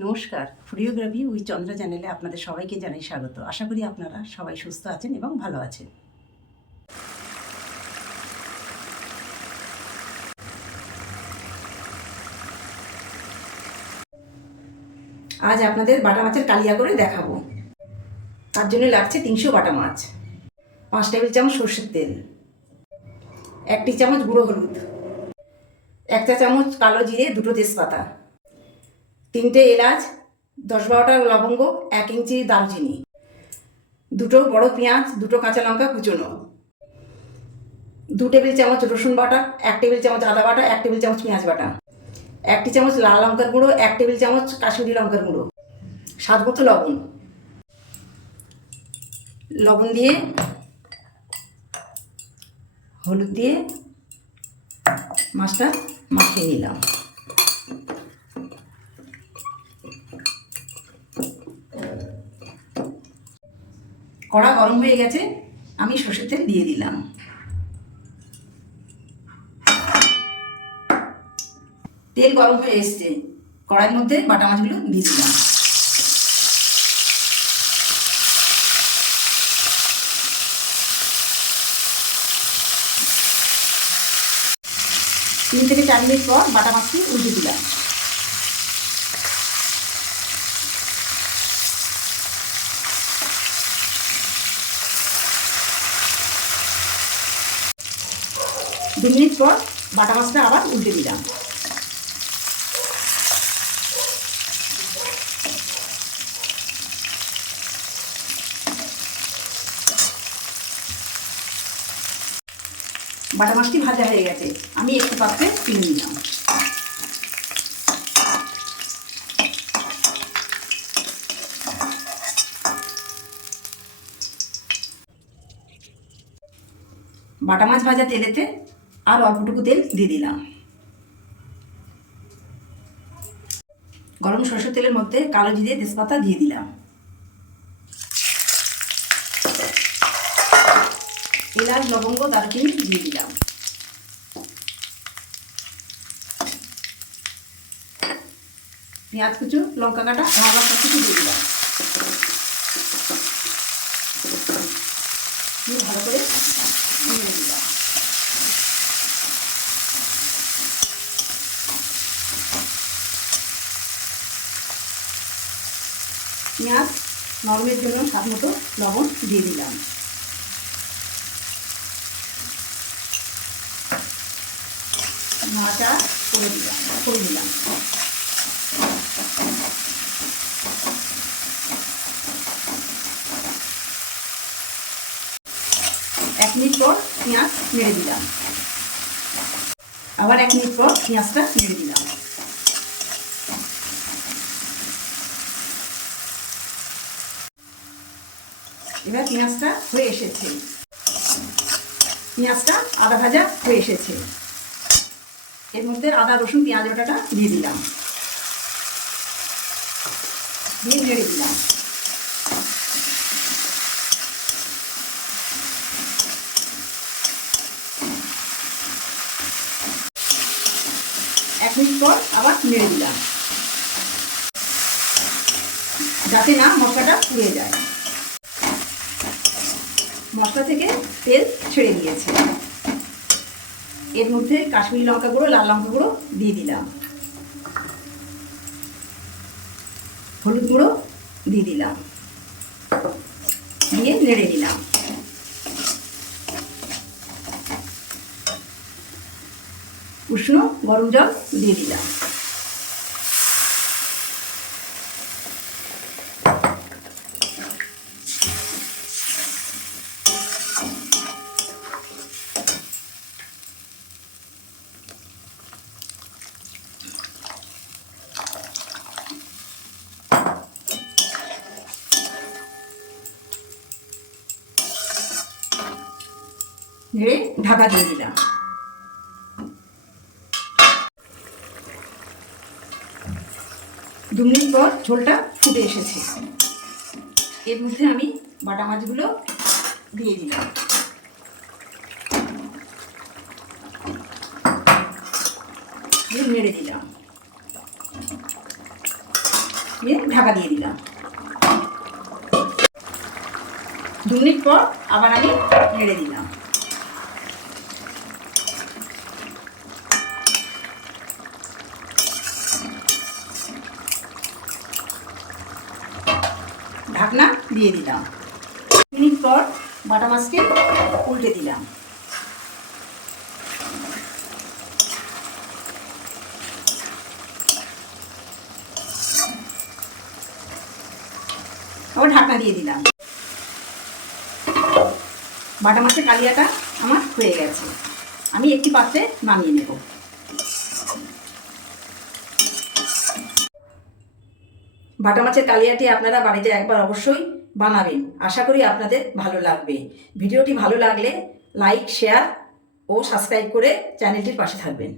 নমস্কার, ফুডিওগ্রাফি উইথ চন্দ্রা চ্যানেলে আপনাদের সবাইকে জানাই স্বাগত। আশা করি আপনারা সবাই সুস্থ আছেন এবং ভালো আছেন। আজ আপনাদের বাটা মাছের কালিয়া করে দেখাবো। তার জন্য লাগছে 300 বাটা মাছ, 5 টেবিল চামচ সর্ষের তেল, 1 চামচ গুঁড়ো হলুদ, 1 চা চামচ কালো জিরে, 2 তেজপাতা, 3টে এলাচ, 10-12টা লবঙ্গ, 1 ইঞ্চি দারচিনি, 2 বড় পেঁয়াজ, 2 কাঁচা লঙ্কা কুচোনো, 2 টেবিল চামচ রসুন বাটা, 1 টেবিল চামচ আদা বাটা, 1 টেবিল চামচ পেঁয়াজ বাটা, 1 চামচ লাল লঙ্কার গুঁড়ো, 1 টেবিল চামচ কাশ্মীরি লঙ্কার গুঁড়ো, স্বাদ মতো লবণ। লবণ দিয়ে, হলুদ দিয়ে মাছটা মাখিয়ে নিলাম। কড়া গরম হয়ে গেছে, আমি সর্ষের তেল দিয়ে দিলাম। তেল গরম হয়ে এসছে, কড়াইয়ের মধ্যে বাটা মাছগুলো দিয়ে দিলাম। তিন থেকে 4 মিনিট পর বাটা মাছটি উল্টে দিলাম। দু মিনিট পর বাটা মাছটা আবার উল্টে দিলাম। বাটা মাছটি ভাজা হয়ে গেছে, আমি একটু পাত্রে তুলে নিলাম। বাটা মাছ ভাজা তেলেতে আর অল্পটুকু তেল দিয়ে দিলাম। গরম সরষের তেলের মধ্যে কালো জিরে, তেজপাতা দিয়ে দিলাম। এলাচ, লবঙ্গ, দারুচিনি দিয়ে দিলাম। পেঁয়াজ কুচু, লঙ্কা কাটা, লঙ্কা কুচু দিয়ে দিলাম। ভালো করে নিয়ে দিলাম। পেঁয়াজ নরমের জন্য স্বাদ মতো লবণ দিয়ে দিলাম। নাড়াচাড়া করে দিলাম। 1 মিনিট পর পেঁয়াজ নেড়ে দিলাম। আবার 1 মিনিট পর পেঁয়াজটা নেড়ে দিলাম। এবার পেঁয়াজটা হয়ে এসেছে, পেঁয়াজটা আদা ভাজা হয়ে এসেছে। এর মধ্যে আদা, রসুন, পেঁয়াজ বাটাটা দিয়ে দিলাম, দিয়ে নেড়ে দিলাম। এক মিনিট পর আবার নেড়ে দিলাম, যাতে না মশলাটা পুড়ে যায়। মশলা থেকে তেল ছেড়ে দিয়েছে। এর মধ্যে কাশ্মীরি লঙ্কা গুঁড়ো, লাল লঙ্কা গুঁড়ো দিয়ে দিলাম, হলুদ গুঁড়ো দিয়ে দিলাম, দিয়ে নেড়ে দিলাম। উষ্ণ গরম জল দিয়ে দিলাম। নেড়ে ঢাকা দিয়ে দিলাম। 2 মিনিট পর ঝোলটা ফুটে এসেছে। এর মধ্যে আমি বাটা মাছগুলো দিয়ে দিলাম। নেড়ে দিলাম। দিয়ে ঢাকা দিয়ে দিলাম। 2 মিনিট পর আবার আমি নেড়ে দিলাম। ঢাকনা দিয়ে দিলাম। 2 মিনিট পর বাটা মাছকে উল্টে দিলাম। আবার ঢাকনা দিয়ে দিলাম। বাটা মাছের কালিয়াটা আমার হয়ে গেছে। আমি একটি পাত্রে নামিয়ে নেব। বাটা মাছের কালিয়াটি আপনারা বাড়িতে একবার অবশ্যই বানাবেন। আশা করি আপনাদের ভালো লাগবে। ভিডিওটি ভালো লাগলে লাইক, শেয়ার ও সাবস্ক্রাইব করে চ্যানেলটির পাশে থাকবেন।